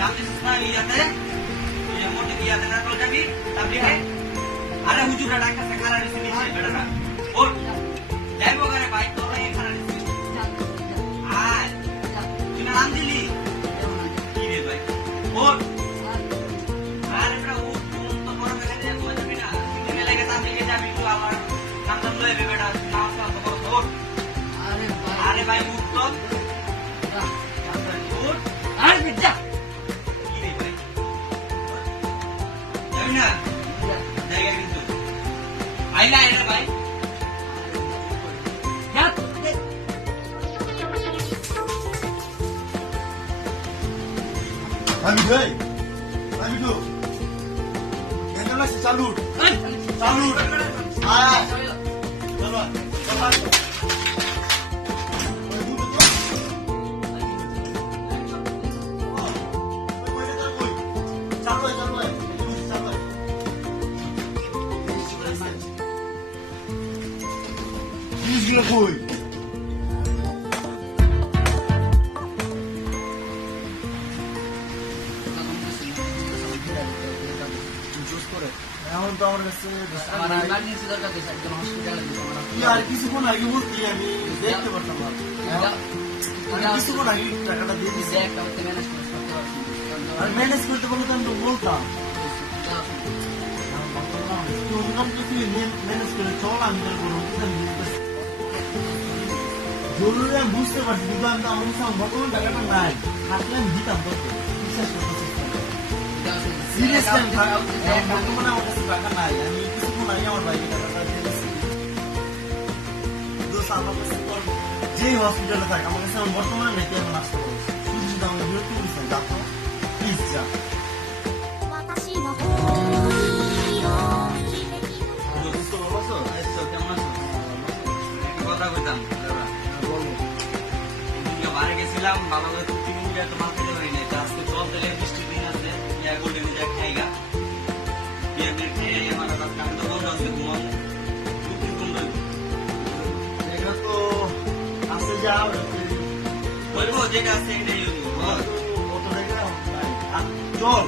নাম দিছিস না ইয়াতে এই মোটে ইয়াতে না কল যাবি তাবলি হয় আরে হুজুরা ডাক্তার খারা দিছি নিচে বেটারা ওর যাইবো করে ভাই তোরা এই খারা দিছি আয় তুই নাম দিলি কি রে ভাই ওর আরে বড় ও তো বড় মেলে দিয়ে কই যাবি না তুই মেলে গে তাবলি গে যাবি তুই আমার নাম দাম লইবে বেটা নাম তো বড় তোর আরে ভাই উঠ তো আর বিদ্যা কি রে ভাই যাবি না জায়গা কিন্তু আইলা আইলা ভাই আমি ভাই আমি তো এখানে চালু চালু আয় চলো চলো কই এখন তো আমার কাছে আর কিছুক্ষণ আগে বলতি আমি দেখতে পারতাম না কিছুক্ষণ আগে টাকাটা দিয়ে দিচ্ছি আর ম্যানেজ করতে পারলে তো আমি তো বলতাম ম্যানেজ করে চল আমি জরুরি আমি বুঝতে পারছি কিন্তু আমি তো আমার কাছে বর্তমান টাকাটা নাই থাকলে আমি দিতাম তো বিশ্বাস করতে সিরিয়াসলি বর্তমানে আমার কাছে টাকা নাই আমি কিছুক্ষণ আগে আমার বাইকে টাকাটা দিয়ে দিচ্ছি আমার কাছে যেই হসপিটালে থাকে আমার কাছে আমার বর্তমানে নেই এখন আসতে পারছি শুধু শুধু আমার বিরক্তি করেছেন যা তো প্লিজ যা কথা কইতাম বাড়ি গেছিলাম বাবা তিন মিনিট তোমার খেতে পারি নাই আজকে জল তেলে বৃষ্টির দিন আছে ইয়া গোল্ডেন যা খাইগা বিয়ে বিয়ে খেয়ে আমার আমি তো বন্ধ আছে ঘুমাবো এটা তো আসে যা বলবো যেটা আছে এটাই অত টাকা চল